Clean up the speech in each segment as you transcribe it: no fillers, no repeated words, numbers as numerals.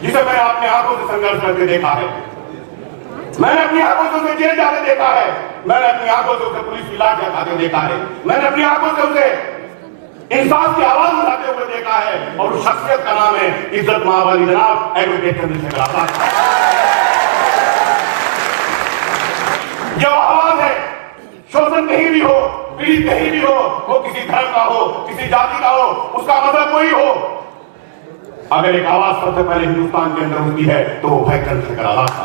जिसे मैंने अपने आंखों से संघर्ष करके देखा है, मैंने अपनी आंखों से उसे जेल जाते देखा है, मैंने अपनी आंखों से उसे पुलिस की लाठियां खाते देखा है, मैंने अपनी आंखों से उसे इंसाफ की आवाज उठाते हुए देखा है। और उस शख्सियत का नाम है इज्जत महावाली जनाब एडवोकेट चंद्रशेखर आजाद। जो आवाज है, शोषण कहीं भी हो, पीड़ित कहीं भी हो, वो किसी धर्म का हो, किसी जाति का हो, उसका मतलब कोई हो, अगर एक आवाज सबसे पहले हिंदुस्तान के अंदर होती है तो वो भाई चंद्रशेखर आजाद था।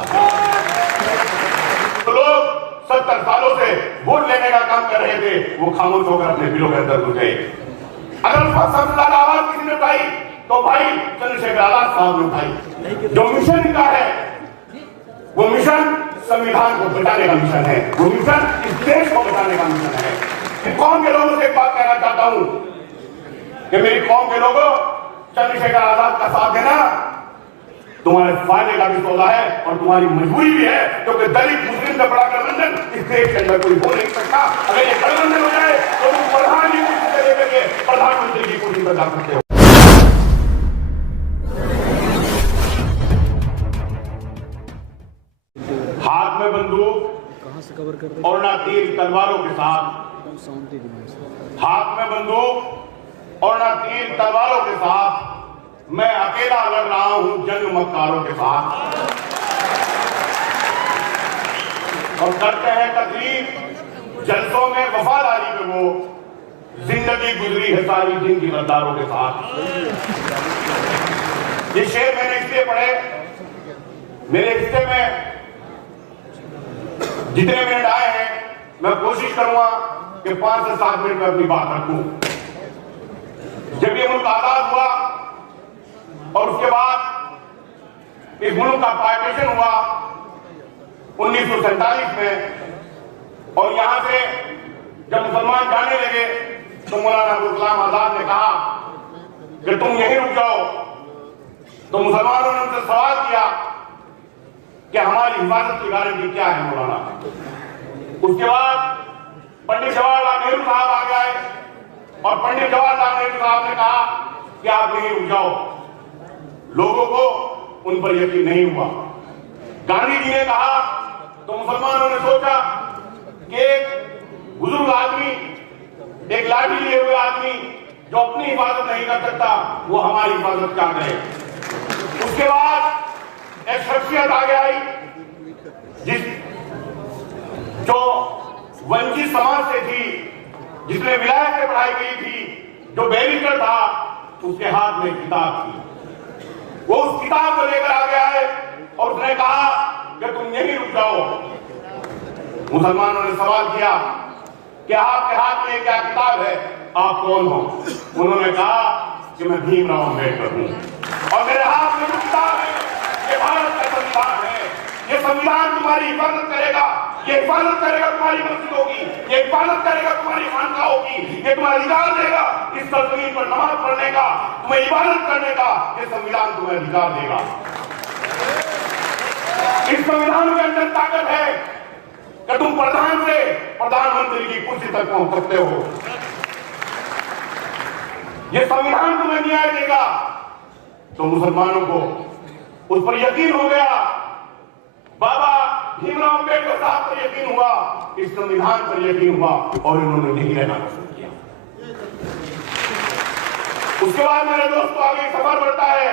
तो लोग 70 सालों से वोट लेने का काम कर रहे थे, वो खामोश होकर अपने बिलों के अंदर घुस गए। अगर उसका सबसे ज्यादा आवाज किसी ने उठाई तो भाई चंद्रशेखर आजाद साहब ने उठाई। जो मिशन का है, वो मिशन संविधान को बचाने का मिशन है, वो मिशन इस देश को बचाने का मिशन है। कौम के लोगों से एक बात कहना चाहता हूं कि मेरी कौम के लोगों, चंद्रशेखर आजाद का साथ देना तुम्हारे फायदे का भी सौदा है और तुम्हारी मजबूरी भी है, क्योंकि दलित मुस्लिम का बड़ा गठबंधन इस देश के अंदर कोई हो नहीं सकता। अगर ये गठबंधन हो जाए तो तुम प्रधान की कुर्सी से लेकर के प्रधानमंत्री की कुर्सी पर जा सकते हो। हाथ में बंदूक और ना तीर तलवारों के साथ, हाथ में बंदूक और ना तीर तलवारों के साथ मैं अकेला लड़ रहा हूं जंग मक्कारों के साथ। और करते हैं तकलीफ जलसों में वफादारी में, वो जिंदगी गुजरी है सारी दिन की गद्दारों के साथ। ये शेर मैंने इसलिए पढ़े, मेरे हिस्से में जितने मिनट आए हैं मैं कोशिश करूंगा कि 5 से 7 मिनट में अपनी बात रखूं। जब ये मुल्क आजाद हुआ और उसके बाद इस मुल्क का पार्टीशन हुआ 1947 में, और यहां से जब मुसलमान जाने लगे तो मौलाना अबुल कलाम आजाद ने कहा कि तुम यहीं रुक जाओ। तो मुसलमानों ने उनसे सवाल किया कि हमारी हिफाजत की गारंटी क्या है मौलाना। उसके बाद पंडित जवाहरलाल नेहरू साहब आ गए और पंडित जवाहरलाल नेहरू साहब ने कहा कि आप यहीं रुक जाओ। लोगों को उन पर यकीन नहीं हुआ। गांधी जी ने कहा तो मुसलमानों ने सोचा कि एक बुजुर्ग आदमी, एक लाठी लिए हुए आदमी जो अपनी हिफाजत नहीं कर सकता, वो हमारी हिफाजत क्या करे। उसके बाद एक शख्सियत आगे आई जो वंचित समाज से थी, जिसने विलायत से पढ़ाई की थी, जो बैरिस्टर था, उसके हाथ में किताब थी। वो उस किताब को लेकर आ गया है और उसने कहा कि तुम यहीं रुक जाओ। मुसलमानों ने सवाल किया कि आपके हाथ में क्या किताब है, आप कौन हो। उन्होंने कहा कि मैं भीमराव अम्बेडकर हूं और मेरे हाथ में जो किताब है ये भारत का संविधान है। ये संविधान तुम्हारी हिफाजत करेगा, ये हिफाजत करेगा तुम्हारी मस्जिदों की, ये हिफाजत करेगा तुम्हारी खानकाहों की, ये तुम्हारा अधिकार देगा इस सरजमीन पर नमाज पढ़ने का, तुम्हें इबादत करने का, ये संविधान तुम्हें अधिकार देगा। इस संविधान के अंदर ताकत है कि तुम प्रधान से प्रधानमंत्री की कुर्सी तक पहुंच सकते हो। ये संविधान तुम्हें न्याय देगा। तो मुसलमानों को उस पर यकीन हो गया, बाबा भीमराव अम्बेडकर साहब पर यकीन हुआ, इस संविधान पर यकीन हुआ और इन्होंने यही रहना पसंद किया। उसके बाद मेरे दोस्तों आगे सफर बढ़ता है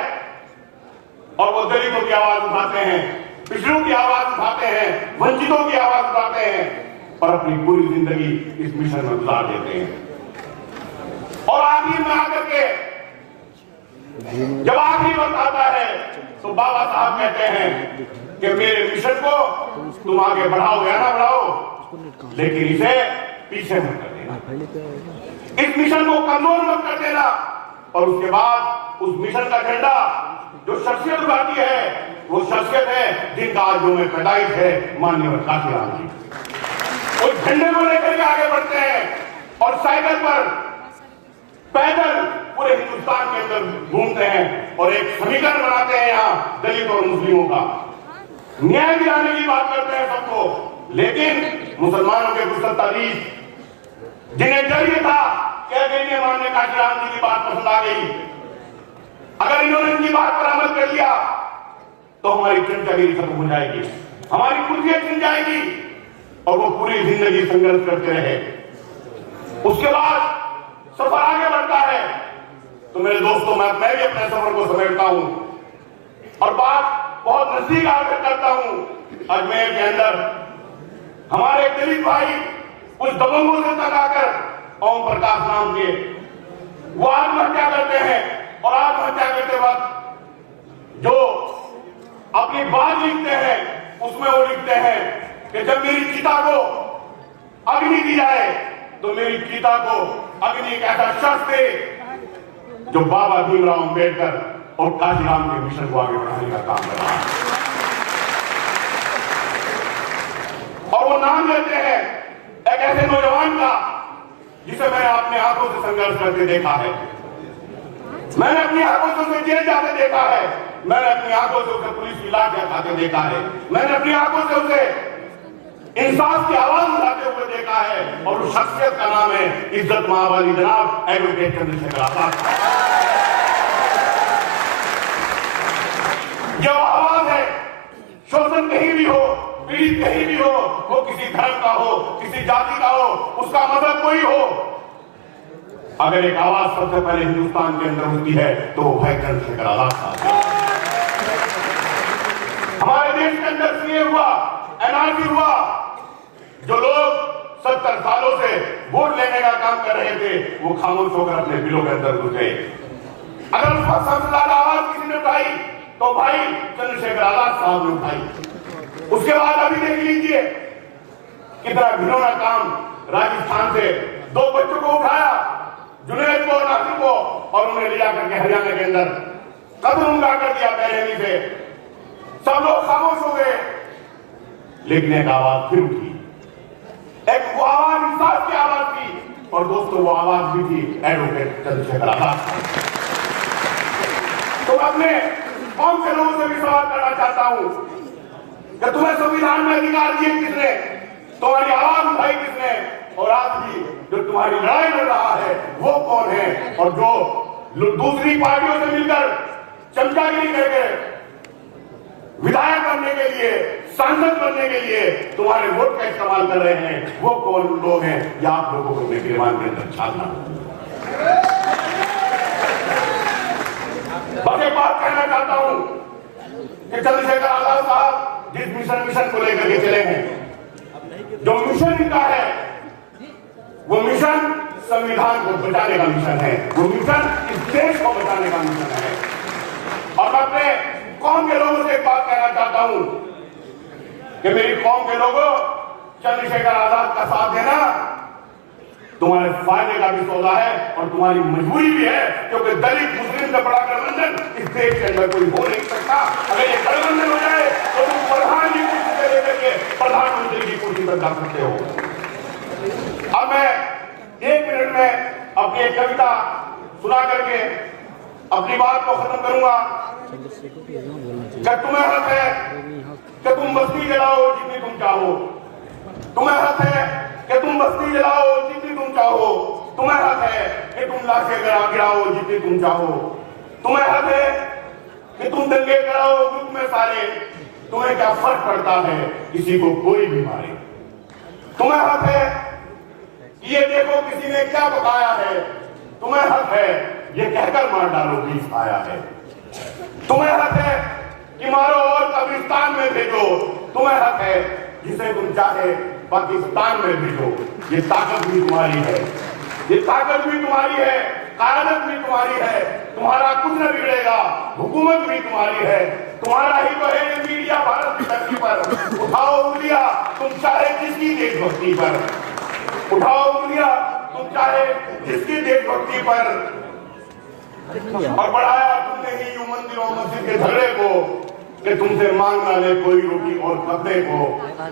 और वो दलितों की आवाज उठाते हैं, पिछड़ों की आवाज उठाते हैं, वंचितों की आवाज उठाते हैं और अपनी पूरी जिंदगी इस मिशन में गुजार देते हैं। और आखिर में आकर के जब आखिरी वक्त आता है तो बाबा साहब कहते हैं कि मेरे मिशन को तुम आगे बढ़ाओ या ना बढ़ाओ, लेकिन इसे पीछे मत कर देना, इस मिशन को कमजोर मत कर देना। और उसके बाद उस मिशन का झंडा जो शख्सियत उठाती है, वो शख्सियत है जिनका आज में पैदाइश है, माननीय काशीराम जी। उस झंडे को लेकर के आगे बढ़ते हैं और साइकिल पर पैदल पूरे हिंदुस्तान के अंदर घूमते हैं और एक समीकरण बनाते हैं यहाँ दलित और मुस्लिमों का, न्याय दिलाने की बात करते हैं सबको। लेकिन मुसलमानों के गुस्ताखीज, जिन्हें डर ये था कि अगर इन्हें माननीय काशीराम जी की बात पसंद आ गई, अगर इन्होंने इनकी बात पर अमल कर लिया तो हमारी चमचागिरी खत्म हो जाएगी, हमारी कुर्सियां छिन जाएगी और वो पूरी जिंदगी संघर्ष करते रहे। उसके बाद सफर आगे बढ़ता है। तो मेरे दोस्तों, मैं भी अपने सफर को समेटता हूं और बात बहुत नजदीक आकर करता हूं। अजमेर के अंदर हमारे दलित भाई कुछ दबंगों से तकाकर ओम प्रकाश नाम के वो आत्महत्या करते हैं और आत्महत्या करते वक्त जो अपनी बात लिखते हैं उसमें वो लिखते हैं कि जब मेरी चिता को अग्नि दी जाए तो मेरी चिता को अग्नि एक ऐसा शख्स दे जो बाबा भीमराव अंबेडकर और काशीराम के मिशन को आगे बढ़ाने का काम कर रहा है। और वो नाम लेते हैं एक ऐसे नौजवान का जिसे मैंने अपने आंखों से संघर्ष करके देखा है, मैंने अपनी आंखों से उसे जेल जाते देखा है, मैंने अपनी आंखों से उसे पुलिस की लाठियां खाते देखा है, मैंने अपनी आंखों से उसे इंसाफ की आवाज उठाते हुए देखा है। और उस शख्सियत का नाम है इज्जत महावाली जनाब एडवोकेट चंद्रशेखर आजाद। जो आवाज है, शोषण कहीं भी हो, पीड़ित कहीं भी हो, वो किसी धर्म का हो, किसी जाति का हो, उसका मजहब कोई हो, अगर एक आवाज सबसे पहले हिंदुस्तान के अंदर उठती है तो वो है चंद्रशेखर आजाद साहब। हमारे देश के अंदर सीए हुआ, एनआरसी हुआ, जो लोग 70 सालों से वोट लेने का काम कर रहे थे वो खामोश होकर अपने बिलों के अंदर घुस गए। अगर उस वक्त सबसे ज्यादा आवाज किसी ने उठाई तो भाई चंद्रशेखर आजाद साहब ने उठाई। उसके बाद अभी देख लीजिए कितना घिनौना काम, राजस्थान से 2 बच्चों को उठाया, जुनैद को, नासिर को, और उन्हें ले जाकर के हरियाणा के अंदर कब्र उनका कर दिया बेरहमी से। सब लोग खामोश हो गए, लेकिन एक आवाज फिर उठी, एक वो आवाज इंसाफ की आवाज थी। और दोस्तों वो आवाज भी थी एडवोकेट चंद्रशेखर आजाद। तो मैं अपने कौन से लोगों से भी सवाल करना चाहता हूं कि तुम्हें संविधान में अधिकार दिए किसने, तुम्हारी आवाज उठाई किसने, और आज भी जो तुम्हारी लड़ाई लड़ रहा है वो कौन है, और जो दूसरी पार्टियों से मिलकर चमचागिरी करके विधायक बनने के लिए, सांसद बनने के लिए तुम्हारे वोट का इस्तेमाल कर रहे हैं, वो कौन लोग हैं, या आप लोगों को अपने गिरबान के अंदर छापना। बस एक बात कहना चाहता हूं कि चंद्रशेखर आजाद साहब जिस मिशन को लेकर के चले हैं, जो मिशन इनका है वो मिशन संविधान को बचाने का मिशन है, वो मिशन इस देश को बचाने का मिशन है। और मैं अपने कौम के लोगों से एक बात कहना चाहता हूं कि मेरी कौम के लोगों, चंद्रशेखर आजाद का साथ देना तुम्हारे फायदे का भी सौदा है और तुम्हारी मजबूरी भी है, क्योंकि दलित मुस्लिम का बड़ा गठबंधन इस देश के अंदर कोई हो नहीं सकता। अगर ये गठबंधन हो जाए तो तुम प्रधान की कुर्सी से लेकर के प्रधानमंत्री की कुर्सी पर जा सकते हो। अब मैं 1 मिनट में अपनी एक कविता सुना करके अपनी बात को खत्म करूंगा। क्या तुम्हें हक है कि तुम बस्ती जलाओ जितनी तुम चाहो, तुम्हें हक है कि तुम बस्ती जलाओ जितनी तुम चाहो, तुम्हें हक है कि तुम लाशें गिराओ जितनी तुम चाहो, तुम्हें हक है कि तुम दंगे कराओ ग्रुप में सारे, तुम्हें क्या फर्क पड़ता है किसी को कोई भी मारे। तुम्हें हक है कि ये देखो किसी ने क्या पकाया है, तुम्हें हक है ये कहकर मार डालो बीस आया है। तुम्हें हक है कि मारो और कब्रिस्तान में भेजो, तुम्हें हक है जिसे तुम चाहे पाकिस्तान में भेजो। ये ताकत भी तुम्हारी है, ये ताकत भी तुम्हारी है, कायदत भी तुम्हारी है, तुम्हारा कुछ न बिगड़ेगा, हुकूमत भी तुम्हारी है, तुम्हारा ही तो है ये मीडिया भारत की धरती पर। उठाओ उंगलियां तुम चाहे जिसकी देशभक्ति पर, उठाओ उंगलियां तुम चाहे जिसकी देशभक्ति पर। और बढ़ाया तुमने ही यूं मंदिरों मस्जिद के झगड़े को कि तुमसे मांग ना ले कोई रोटी और कपड़े को।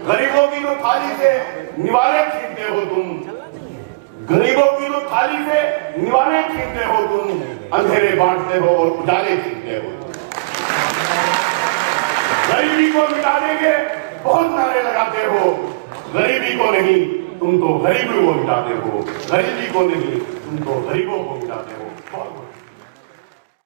गरीबों की तो थाली से निवाले छीनते हो तुम, गरीबों की तो थाली से निवाले छीनते हो तुम, अंधेरे बांटते हो और उजाले छीनते हो। गरीबी को मिटा देंगे बहुत नारे लगाते हो, गरीबी को नहीं तुम तो गरीबी को मिटाते हो, गरीबी को नहीं तुम तो गरीबों को मिटाते हो।